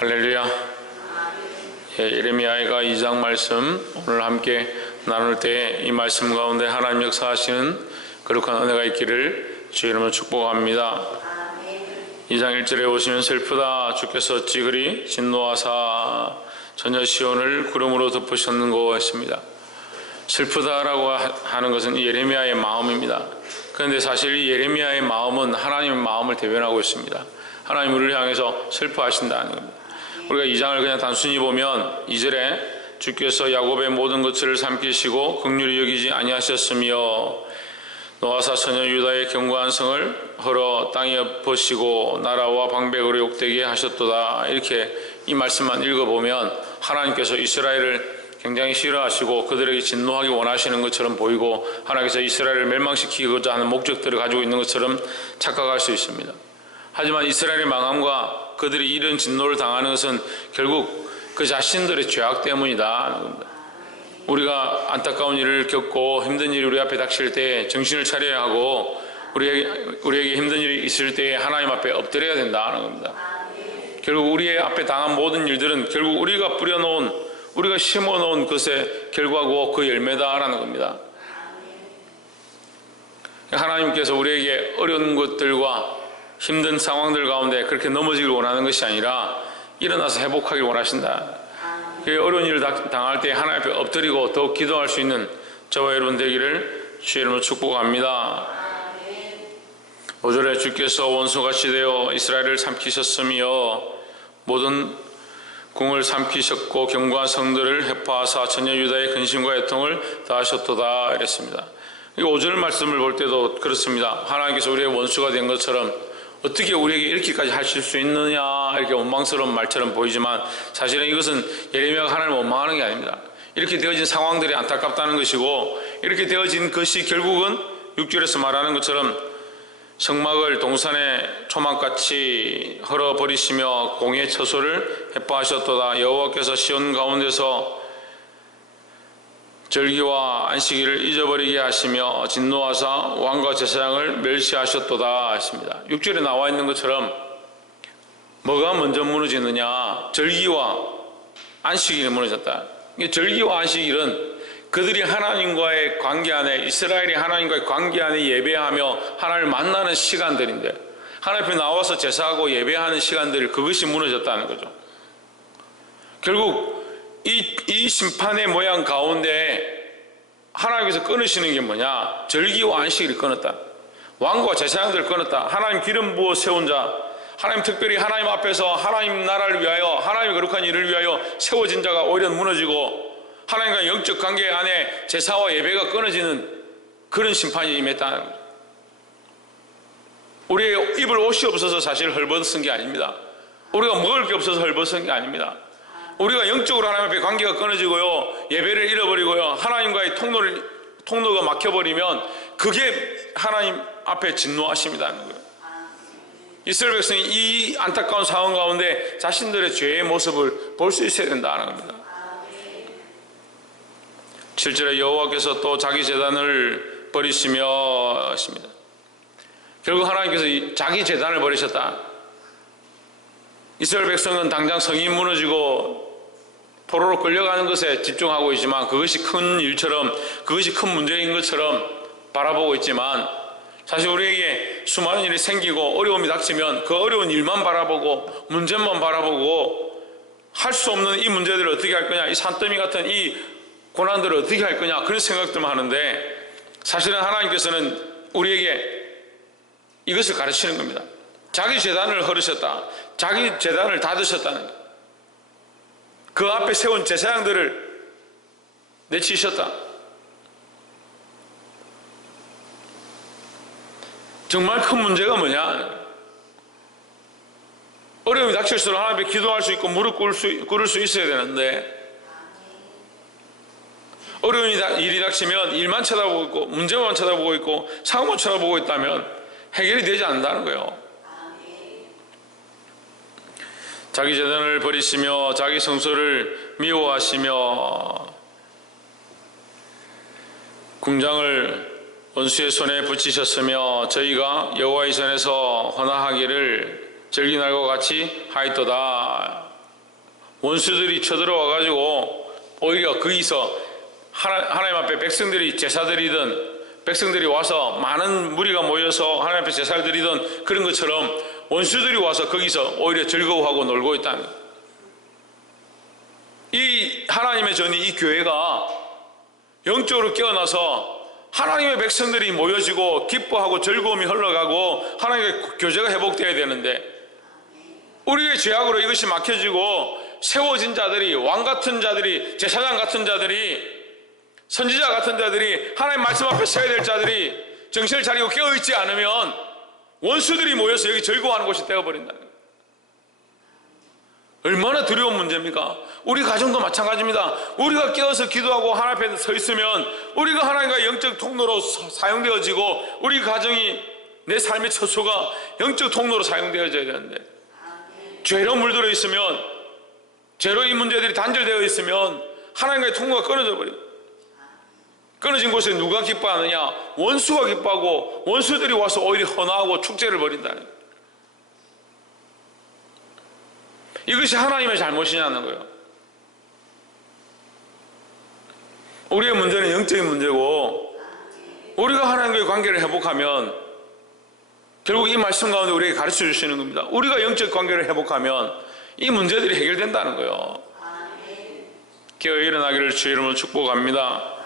할렐루야. 예레미야가 2장 말씀 오늘 함께 나눌 때 이 말씀 가운데 하나님 역사하시는 거룩한 은혜가 있기를 주의 이름으로 축복합니다. 2장 1절에 보시면 슬프다 주께서 어찌 그리 진노하사 전혀 시온을 구름으로 덮으셨는 것 같습니다. 슬프다라고 하는 것은 예레미야의 마음입니다. 그런데 사실 예레미야의 마음은 하나님의 마음을 대변하고 있습니다. 하나님 우리를 향해서 슬퍼하신다는 겁니다. 우리가 2장을 그냥 단순히 보면 2절에 주께서 야곱의 모든 것을 삼키시고 긍휼히 여기지 아니하셨으며 노아사 처녀 유다의 견고한 성을 헐어 땅에 엎으시고 나라와 방백으로 욕되게 하셨도다. 이렇게 이 말씀만 읽어보면 하나님께서 이스라엘을 굉장히 싫어하시고 그들에게 진노하기 원하시는 것처럼 보이고 하나님께서 이스라엘을 멸망시키고자 하는 목적들을 가지고 있는 것처럼 착각할 수 있습니다. 하지만 이스라엘의 망함과 그들이 이런 진노를 당하는 것은 결국 그 자신들의 죄악 때문이다. 우리가 안타까운 일을 겪고 힘든 일이 우리 앞에 닥칠 때 정신을 차려야 하고 우리에게 힘든 일이 있을 때 하나님 앞에 엎드려야 된다는 겁니다. 결국 우리의 앞에 당한 모든 일들은 결국 우리가 뿌려놓은 우리가 심어놓은 것의 결과고 그 열매다라는 겁니다. 하나님께서 우리에게 어려운 것들과 힘든 상황들 가운데 그렇게 넘어지길 원하는 것이 아니라 일어나서 회복하길 원하신다. 어려운 일을 당할 때 하나님 앞에 엎드리고 더욱 기도할 수 있는 저와 여러분 되기를 주의 이름으로 축복합니다. 5절에 주께서 원수같이 되어 이스라엘을 삼키셨으며 모든 궁을 삼키셨고 견고한 성들을 해파하사 전혀 유다의 근심과 애통을 다하셨도다 이랬습니다. 이 5절 말씀을 볼 때도 그렇습니다. 하나님께서 우리의 원수가 된 것처럼 어떻게 우리에게 이렇게까지 하실 수 있느냐 이렇게 원망스러운 말처럼 보이지만 사실은 이것은 예레미야가 하나님을 원망하는 게 아닙니다. 이렇게 되어진 상황들이 안타깝다는 것이고 이렇게 되어진 것이 결국은 6절에서 말하는 것처럼 성막을 동산의 초막같이 헐어버리시며 공의 처소를 해파하셨도다. 여호와께서 시온 가운데서 절기와 안식일을 잊어버리게 하시며 진노하사 왕과 제사장을 멸시하셨도다 했습니다. 6절에 나와 있는 것처럼 뭐가 먼저 무너지느냐? 절기와 안식일이 무너졌다. 절기와 안식일은 그들이 하나님과의 관계 안에 이스라엘이 하나님과의 관계 안에 예배하며 하나님을 만나는 시간들인데 하나님 앞에 나와서 제사하고 예배하는 시간들 그것이 무너졌다는 거죠. 결국 이 심판의 모양 가운데 하나님께서 끊으시는 게 뭐냐? 절기와 안식일을 끊었다. 왕과 제사장들을 끊었다. 하나님 기름 부어 세운 자, 하나님 특별히 하나님 앞에서 하나님 나라를 위하여 하나님의 거룩한 일을 위하여 세워진 자가 오히려 무너지고 하나님과 영적 관계 안에 제사와 예배가 끊어지는 그런 심판이 임했다는 거죠. 우리의 입을 옷이 없어서 사실 헐벗은 게 아닙니다. 우리가 먹을 게 없어서 헐벗은 게 아닙니다. 우리가 영적으로 하나님 앞에 관계가 끊어지고요 예배를 잃어버리고요 하나님과의 통로가 막혀버리면 그게 하나님 앞에 진노하심이라는 거예요. 이스라엘 백성이 이 안타까운 상황 가운데 자신들의 죄의 모습을 볼 수 있어야 된다는 겁니다. 7절에 여호와께서 또 자기 제단을 버리시며 하십니다. 결국 하나님께서 자기 제단을 버리셨다. 이스라엘 백성은 당장 성이 무너지고 포로로 끌려가는 것에 집중하고 있지만 그것이 큰 일처럼 그것이 큰 문제인 것처럼 바라보고 있지만 사실 우리에게 수많은 일이 생기고 어려움이 닥치면 그 어려운 일만 바라보고 문제만 바라보고 할 수 없는 이 문제들을 어떻게 할 거냐 이 산더미 같은 이 고난들을 어떻게 할 거냐 그런 생각들만 하는데 사실은 하나님께서는 우리에게 이것을 가르치는 겁니다. 자기 제단을 헐으셨다. 자기 제단을 닫으셨다는 것. 그 앞에 세운 제사장들을 내치셨다. 정말 큰 문제가 뭐냐? 어려움이 닥칠수록 하나님 앞에 기도할 수 있고 무릎 꿇을 수 있어야 되는데 어려운 일이 닥치면 일만 쳐다보고 있고 문제만 쳐다보고 있고 상황만 쳐다보고 있다면 해결이 되지 않는다는 거예요. 자기 제단을 버리시며 자기 성소를 미워하시며 궁장을 원수의 손에 붙이셨으며 저희가 여호와의 전에서 헌화하기를 절기날과 같이 하였도다. 원수들이 쳐들어와 가지고 오히려 거기서 하나님 앞에 백성들이 제사 드리던, 백성들이 와서 많은 무리가 모여서 하나님 앞에 제사를 드리던 그런 것처럼 원수들이 와서 거기서 오히려 즐거워하고 놀고 있다는 거예요. 이 하나님의 전이, 이 교회가 영적으로 깨어나서 하나님의 백성들이 모여지고 기뻐하고 즐거움이 흘러가고 하나님의 교제가 회복되어야 되는데, 우리의 죄악으로 이것이 막혀지고 세워진 자들이, 왕 같은 자들이, 제사장 같은 자들이, 선지자 같은 자들이, 하나님 말씀 앞에 서야 될 자들이 정신을 차리고 깨어있지 않으면 원수들이 모여서 여기 즐거워하는 곳이 되어버린다는 거예요. 얼마나 두려운 문제입니까? 우리 가정도 마찬가지입니다. 우리가 깨어서 기도하고 하나님 앞에 서 있으면 우리가 하나님과 영적 통로로 사용되어지고, 우리 가정이, 내 삶의 처소가 영적 통로로 사용되어져야 되는데, 죄로 물들어 있으면, 죄로 이 문제들이 단절되어 있으면 하나님과의 통로가 끊어져 버려요. 끊어진 곳에 누가 기뻐하느냐? 원수가 기뻐하고 원수들이 와서 오히려 헌화하고 축제를 벌인다는 거예요. 이것이 하나님의 잘못이냐는 거예요. 우리의 문제는 영적인 문제고, 우리가 하나님과의 관계를 회복하면 결국 이 말씀 가운데 우리에게 가르쳐 주시는 겁니다. 우리가 영적 관계를 회복하면 이 문제들이 해결된다는 거예요. 깨어 일어나기를 주의 이름으로 축복합니다.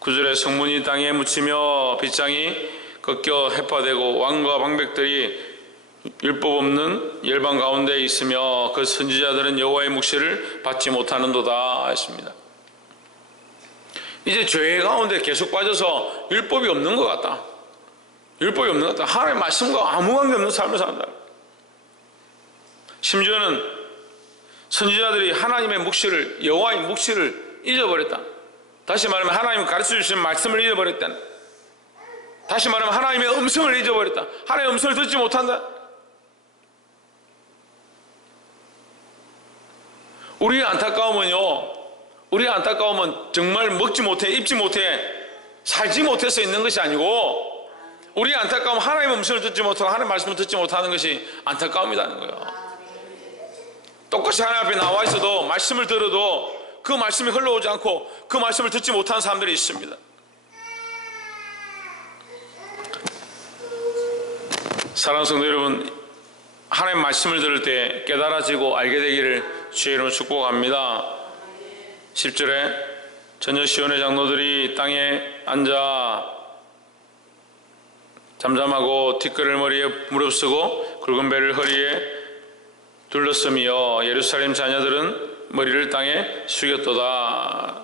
9절에 성문이 땅에 묻히며 빗장이 꺾여 해파되고 왕과 방백들이 율법 없는 열방 가운데 있으며 그 선지자들은 여호와의 묵시를 받지 못하는도다 했습니다. 이제 죄 가운데 계속 빠져서 율법이 없는 것 같다, 율법이 없는 것 같다, 하나님의 말씀과 아무 관계 없는 삶을 산다. 심지어는 선지자들이 하나님의 묵시를, 여호와의 묵시를 잊어버렸다. 다시 말하면 하나님이 가르쳐 주신 말씀을 잊어버렸다. 다시 말하면 하나님의 음성을 잊어버렸다. 하나님의 음성을 듣지 못한다. 우리의 안타까움은요, 우리의 안타까움은 정말 먹지 못해, 입지 못해, 살지 못해서 있는 것이 아니고, 우리의 안타까움은 하나님의 음성을 듣지 못하고 하나님의 말씀을 듣지 못하는 것이 안타까움이라는 거예요. 똑같이 하나님 앞에 나와 있어도, 말씀을 들어도 그 말씀이 흘러오지 않고 그 말씀을 듣지 못하는 사람들이 있습니다. 사랑하는 성도 여러분, 하나님의 말씀을 들을 때 깨달아지고 알게 되기를 주의 이름으로 축복합니다. 10절에 전혀 시온의 장로들이 땅에 앉아 잠잠하고 티끌을 머리에 무릅쓰고 굵은 배를 허리에 둘렀으며 예루살렘 자녀들은 머리를 땅에 숙였도다.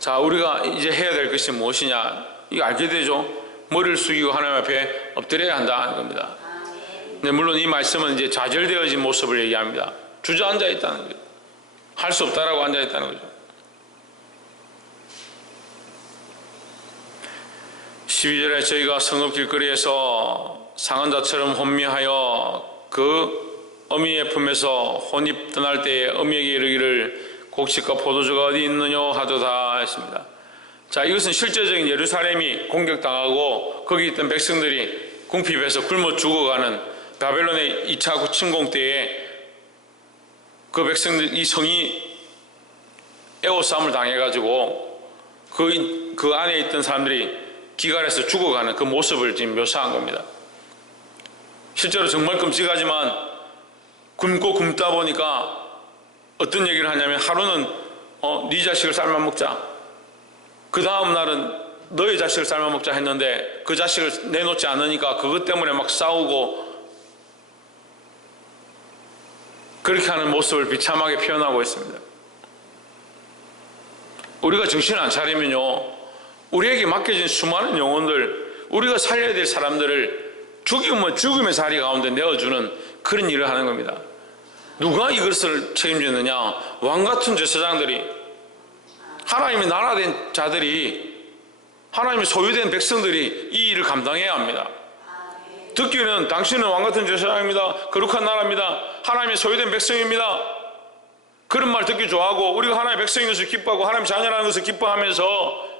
자, 우리가 이제 해야 될 것이 무엇이냐, 이거 알게 되죠. 머리를 숙이고 하나님 앞에 엎드려야 한다는 겁니다. 근데 물론 이 말씀은 이제 좌절되어진 모습을 얘기합니다. 주저앉아 있다는 거죠. 할 수 없다라고 앉아 있다는 거죠. 12절에 저희가 성읍 길거리에서 상한 자처럼 혼미하여 그 어미의 품에서 혼이 떠날 때에 어미에게 이르기를 곡식과 포도주가 어디 있느냐 하도다 했습니다. 자, 이것은 실제적인 예루살렘이 공격당하고 거기 있던 백성들이 궁핍해서 굶어 죽어가는 바벨론의 2차 침공 때에 그 백성들, 이 성이 애호싸움을 당해가지고 그 안에 있던 사람들이 기갈해서 죽어가는 그 모습을 지금 묘사한 겁니다. 실제로 정말 끔찍하지만 굶고 굶다 보니까 어떤 얘기를 하냐면, 하루는 네 자식을 삶아 먹자, 그 다음 날은 너의 자식을 삶아 먹자 했는데 그 자식을 내놓지 않으니까 그것 때문에 막 싸우고, 그렇게 하는 모습을 비참하게 표현하고 있습니다. 우리가 정신을 안 차리면요, 우리에게 맡겨진 수많은 영혼들, 우리가 살려야 될 사람들을 죽이면 죽음의 자리 가운데 내어주는 그런 일을 하는 겁니다. 누가 이것을 책임지느냐? 왕같은 제사장들이, 하나님의 나라된 자들이, 하나님의 소유된 백성들이 이 일을 감당해야 합니다. 듣기는 당신은 왕같은 제사장입니다, 거룩한 나라입니다, 하나님의 소유된 백성입니다, 그런 말 듣기 좋아하고, 우리가 하나님의 백성인 것을 기뻐하고 하나님의 자녀라는 것을 기뻐하면서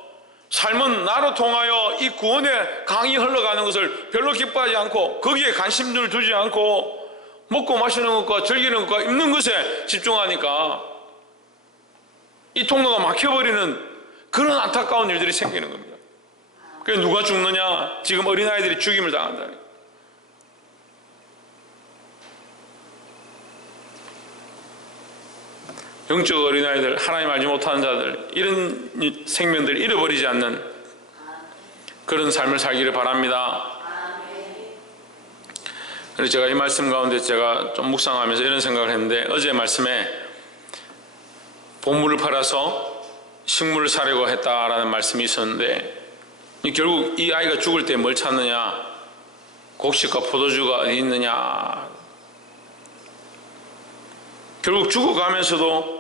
삶은 나로 통하여 이 구원의 강이 흘러가는 것을 별로 기뻐하지 않고 거기에 관심을 두지 않고 먹고 마시는 것과 즐기는 것과 입는 것에 집중하니까 이 통로가 막혀버리는 그런 안타까운 일들이 생기는 겁니다. 그래서 누가 죽느냐? 지금 어린아이들이 죽임을 당한다. 영적 어린아이들, 하나님 알지 못하는 자들, 이런 생명들을 잃어버리지 않는 그런 삶을 살기를 바랍니다. 그래서 제가 이 말씀 가운데 제가 좀 묵상하면서 이런 생각을 했는데, 어제 말씀에 보물을 팔아서 식물을 사려고 했다라는 말씀이 있었는데, 결국 이 아이가 죽을 때 뭘 찾느냐? 곡식과 포도주가 어디 있느냐? 결국 죽어가면서도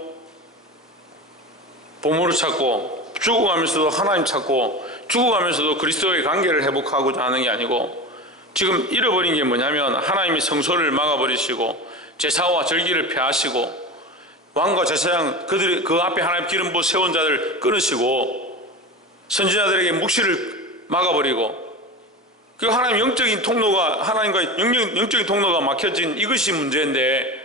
보물을 찾고, 죽어가면서도 하나님 찾고, 죽어가면서도 그리스도의 관계를 회복하고자 하는 게 아니고, 지금 잃어버린 게 뭐냐면 하나님이 성소를 막아버리시고 제사와 절기를 폐하시고 왕과 제사장 그들이 그 앞에 하나님 기름 부어 세운 자들 끊으시고 선지자들에게 묵시를 막아버리고, 그 하나님 영적인 통로가, 하나님과 영적인 통로가 막혀진 이것이 문제인데,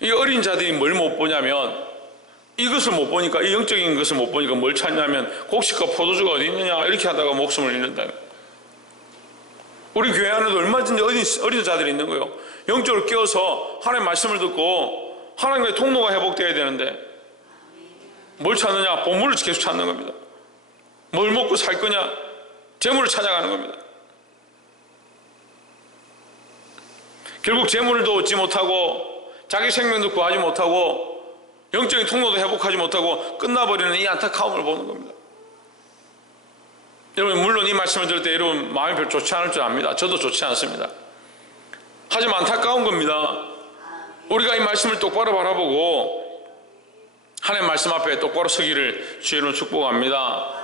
이 어린 자들이 뭘 못 보냐면, 이것을 못 보니까, 이 영적인 것을 못 보니까 뭘 찾냐면 곡식과 포도주가 어디 있느냐 이렇게 하다가 목숨을 잃는다. 우리 교회 안에도 얼마든지 어린 자들이 있는 거예요. 영적으로 깨어서 하나님의 말씀을 듣고 하나님과의 통로가 회복되어야 되는데 뭘 찾느냐? 보물을 계속 찾는 겁니다. 뭘 먹고 살 거냐? 재물을 찾아가는 겁니다. 결국 재물도 얻지 못하고 자기 생명도 구하지 못하고 영적인 통로도 회복하지 못하고 끝나버리는 이 안타까움을 보는 겁니다. 여러분, 물론 이 말씀을 들을 때 여러분 마음이 별로 좋지 않을 줄 압니다. 저도 좋지 않습니다. 하지만 안타까운 겁니다. 우리가 이 말씀을 똑바로 바라보고 하나님 말씀 앞에 똑바로 서기를 주의 이름으로 축복합니다.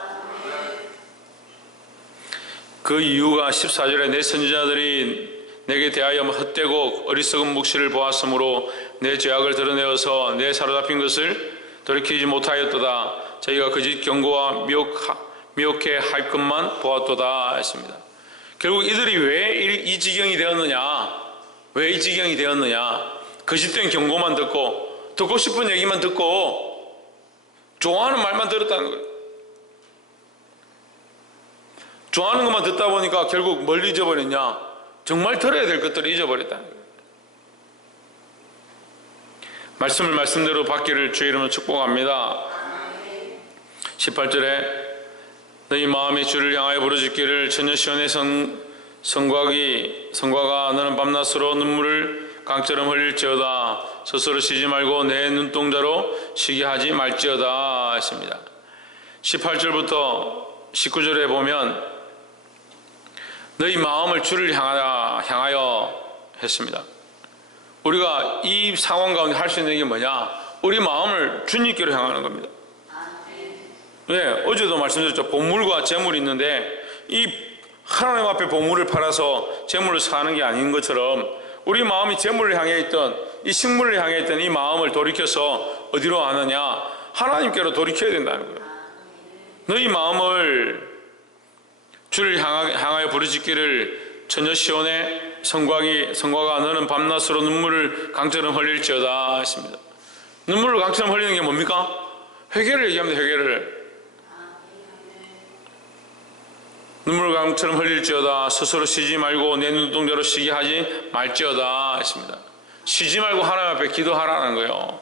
그 이유가 14절에 내 선지자들이 내게 대하여 헛되고 어리석은 묵시를 보았으므로 내 죄악을 드러내어서 내 사로잡힌 것을 돌이키지 못하였도다. 저희가 거짓 경고와 미혹해 할 것만 보았도다 했습니다. 결국 이들이 왜 이 지경이 되었느냐? 왜 이 지경이 되었느냐? 거짓된 경고만 듣고 싶은 얘기만 듣고 좋아하는 말만 들었다는 거예요. 좋아하는 것만 듣다 보니까 결국 뭘 잊어버렸냐? 정말 들어야 될 것들을 잊어버렸다는 거예요. 말씀을 말씀대로 받기를 주의 이름으로 축복합니다. 18절에 너희 마음이 주를 향하여 부르짖기를 전혀 시온의 성곽아 너는 밤낮으로 눈물을 강처럼 흘릴지어다. 스스로 쉬지 말고 내 눈동자로 쉬게 하지 말지어다 했습니다. 18절부터 19절에 보면 너희 마음을 주를 향하여 했습니다. 우리가 이 상황 가운데 할 수 있는 게 뭐냐? 우리 마음을 주님께로 향하는 겁니다. 네, 어제도 말씀드렸죠. 보물과 재물이 있는데 이 하나님 앞에 보물을 팔아서 재물을 사는 게 아닌 것처럼 우리 마음이 재물을 향해 있던, 이 식물을 향해 있던 이 마음을 돌이켜서 어디로 하느냐? 하나님께로 돌이켜야 된다는 거예요. 너희 마음을 주를 향하여 부르짖기를 전혀 시온의 성곽아 너는 밤낮으로 눈물을 강처럼 흘릴지어다 했습니다. 눈물을 강처럼 흘리는 게 뭡니까? 회개를 얘기합니다. 회개를. 눈물을 강처럼 흘릴지어다. 스스로 쉬지 말고 내 눈동자로 쉬게 하지 말지어다 했습니다. 쉬지 말고 하나님 앞에 기도하라는 거예요.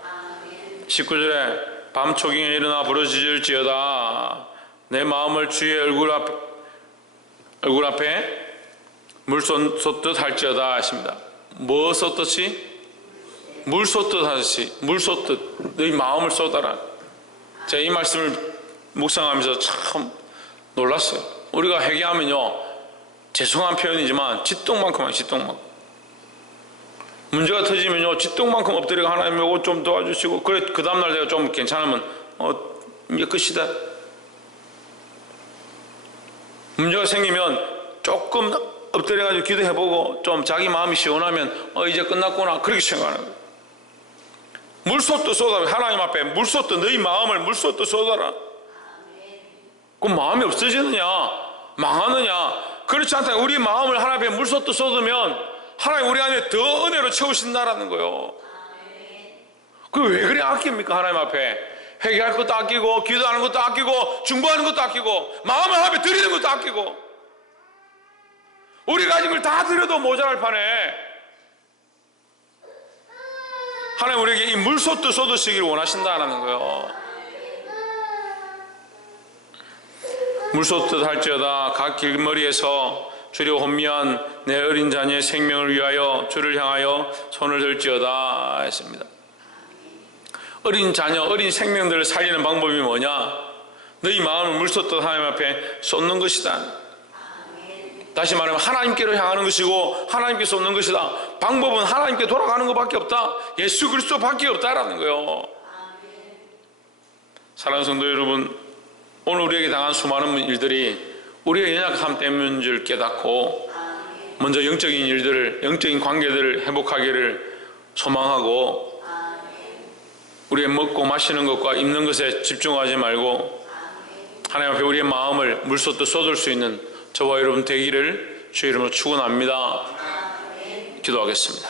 19절에 밤 초경에 일어나 부르짖을지어다. 내 마음을 주의 얼굴 앞에 물 쏟듯 할지어다 했습니다. 뭐 쏟듯이? 물 쏟듯 하듯이, 물 쏟듯 너희 마음을 쏟아라. 제가 이 말씀을 묵상하면서 참 놀랐어요. 우리가 회개하면요, 죄송한 표현이지만 쥐똥만큼 해요. 쥐똥만큼. 문제가 터지면요, 쥐똥만큼 엎드려가 하나님 이거 좀 도와주시고, 그래 그 다음날 내가 좀 괜찮으면 이제 끝이다. 문제가 생기면 조금 엎드려가지고 기도해보고 좀 자기 마음이 시원하면 이제 끝났구나 그렇게 생각하는 거예요. 물쏟듯 쏟아라. 하나님 앞에 물쏟듯 너희 마음을 물쏟듯 쏟아라. 그럼 마음이 없어지느냐? 망하느냐? 그렇지 않다. 우리 마음을 하나님 앞에 물쏟듯 쏟으면 하나님 우리 안에 더 은혜로 채우신다라는 거예요. 그 왜 그래 아낍니까? 하나님 앞에 회개할 것도 아끼고, 기도하는 것도 아끼고, 중보하는 것도 아끼고, 마음을 합에 드리는 것도 아끼고, 우리 가진 걸 다 드려도 모자랄 판에 하나님 우리에게 이 물솥도 쏟으시기를 원하신다라는 거예요. 물쏟듯 할지어다 각 길머리에서 주려 혼미한 내 어린 자녀의 생명을 위하여 주를 향하여 손을 들지어다 했습니다. 어린 자녀, 어린 생명들을 살리는 방법이 뭐냐? 너희 마음을 물쏟듯 하나님 앞에 쏟는 것이다. 다시 말하면 하나님께로 향하는 것이고 하나님께 쏟는 것이다. 방법은 하나님께 돌아가는 것밖에 없다. 예수 그리스도밖에 없다라는 거예요. 사랑하는 성도 여러분, 오늘 우리에게 당한 수많은 일들이 우리의 연약함 때문인 줄 깨닫고 먼저 영적인 일들을, 영적인 관계들을 회복하기를 소망하고 우리의 먹고 마시는 것과 입는 것에 집중하지 말고 하나님 앞에 우리의 마음을 물쏟듯 쏟을 수 있는 저와 여러분 되기를 주의 이름으로 축원합니다. 기도하겠습니다.